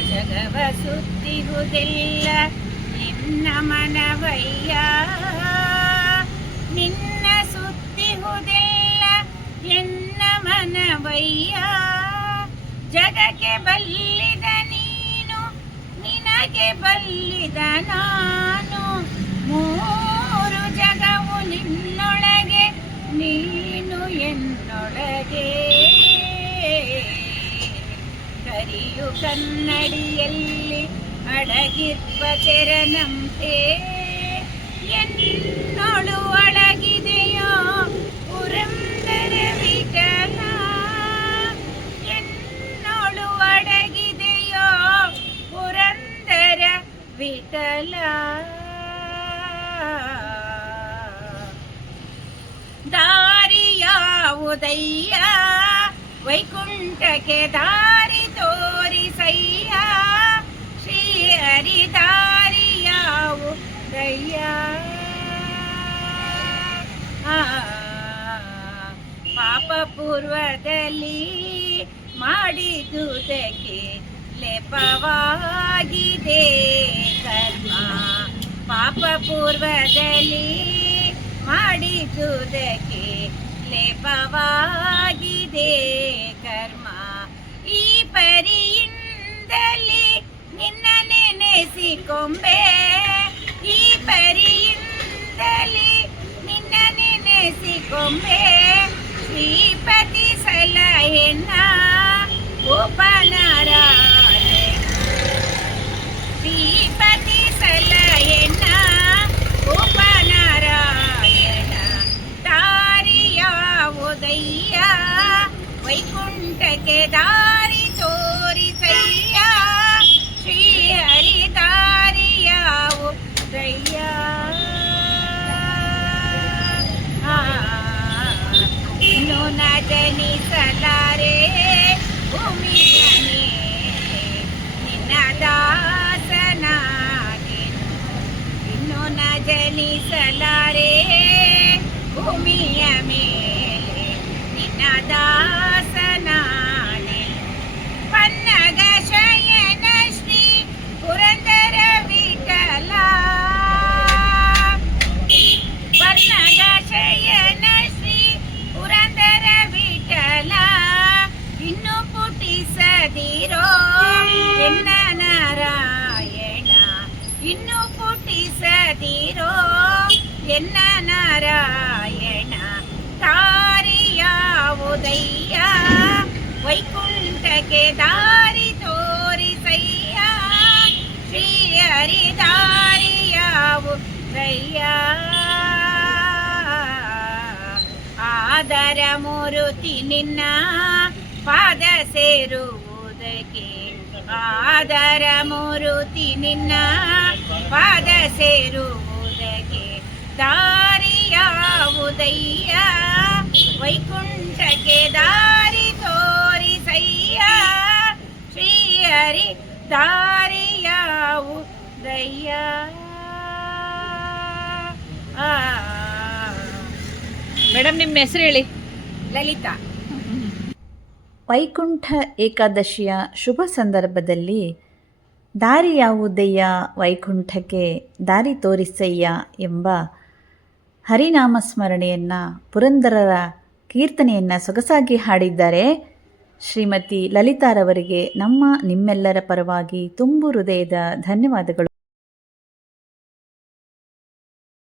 ಜಗವ ಸುತ್ತಿರುವುದಿಲ್ಲ. ನಿನ್ನ ಮನವಯ್ಯ. ನಿನ್ನ ಸುತ್ತಿಹುದಿಲ್ಲ ಎನ್ನ ಮನವಯ್ಯ. ಜಗಕ್ಕೆ ಬಲ್ಲಿದ ನೀನು ನಿನಗೆ ಬಲ್ಲಿದ ನಾನು ಕರಿಯು ಕನ್ನಡಿಯಲ್ಲಿ ಅಡಗಿರುವ ತೆರನಂತೆ ಎನ್ನೊಳು ಅಡಗಿದೆಯೋ ಪುರಂದರ ವಿಠಲ. ಎನ್ನೊಳು ಅಡಗಿದೆಯೋ ಪುರಂದರ ವಿಠಲ. ದಾರಿಯಾವುದಯ್ಯ ವೈಕುಂಠಕ್ಕೆ ದಾರಿ ಶ್ರೀ ಹರಿ ದಾರಿಯಾವು ದಯ್ಯ ಆ, ಪಾಪ ಪೂರ್ವದಲ್ಲಿ ಮಾಡಿದುದಕ್ಕೆ ಲೆಪವಾಗಿದೆ ಕರ್ಮ ಪಾಪ ಪೂರ್ವದಲ್ಲಿ ಮಾಡಿದುದಕ್ಕೆ ಲೆಪವಾಗಿದೆ ಕರ್ಮ ಈ ಪರಿಯಿಂದಲೇ ನಿನ್ನ ನೆನೆಸಿಕೊಂಬೆ ಈ ಪರಿಯಿಂದಲೇ ನಿನ್ನ ನೆನೆಸಿಕೊಂಬೆ ಶ್ರೀಪತಿ ಸಲಹೆನ್ನ ಉಪನಾರಾಯಣ ಶ್ರೀಪತಿ ಸಲಹೆನ್ನ ಉಪನಾರಾಯಣ ದಾರಿಯಾವುದಯ್ಯ ವೈಕುಂಠಕ್ಕೆ ದಾರಿ ભજની સલારે ભૂમિયા મેલે નિનાદા ಎನ್ನ ನಾರಾಯಣ? ತಾರಿಯಾವುದಯ್ಯ? ವೈಕುಂಠಕ್ಕೆ ದಾರಿ ತೋರಿಸಯ್ಯ? ಶ್ರೀ ಹರಿ ದಾರಿಯಾವು ದಯ್ಯ ಆದರ ಮೂರುತಿ ನಿನ್ನ ಪಾದ ಸೇರುವುದಕ್ಕೆ. ಆದರ ಮೂರುತಿ ನಿನ್ನ ಪಾದ ಸೇರುವುದಕ್ಕೆ ದಾರಿಯಾವುದಯ್ಯ ವೈಕುಂಠಕ್ಕೆ ದಾರಿ ತೋರಿಸಯ್ಯ ಶ್ರೀ ಹರಿ ದಾರಿಯಾವು ದಯ್ಯ ಮೇಡಮ್ ನಿಮ್ಮ ಹೆಸರು ಹೇಳಿ ಲಲಿತಾ ವೈಕುಂಠ ಏಕಾದಶಿಯ ಶುಭ ಸಂದರ್ಭದಲ್ಲಿ ದಾರಿ ಯಾವುದಯ್ಯ ವೈಕುಂಠಕ್ಕೆ ದಾರಿ ತೋರಿಸಯ್ಯ ಎಂಬ ಹರಿನಾಮ ಸ್ಮರಣೆಯನ್ನು ಪುರಂದರರ ಕೀರ್ತನೆಯನ್ನು ಸೊಗಸಾಗಿ ಹಾಡಿದ್ದಾರೆ ಶ್ರೀಮತಿ ಲಲಿತಾರವರಿಗೆ ನಮ್ಮ ನಿಮ್ಮೆಲ್ಲರ ಪರವಾಗಿ ತುಂಬು ಹೃದಯದ ಧನ್ಯವಾದಗಳು.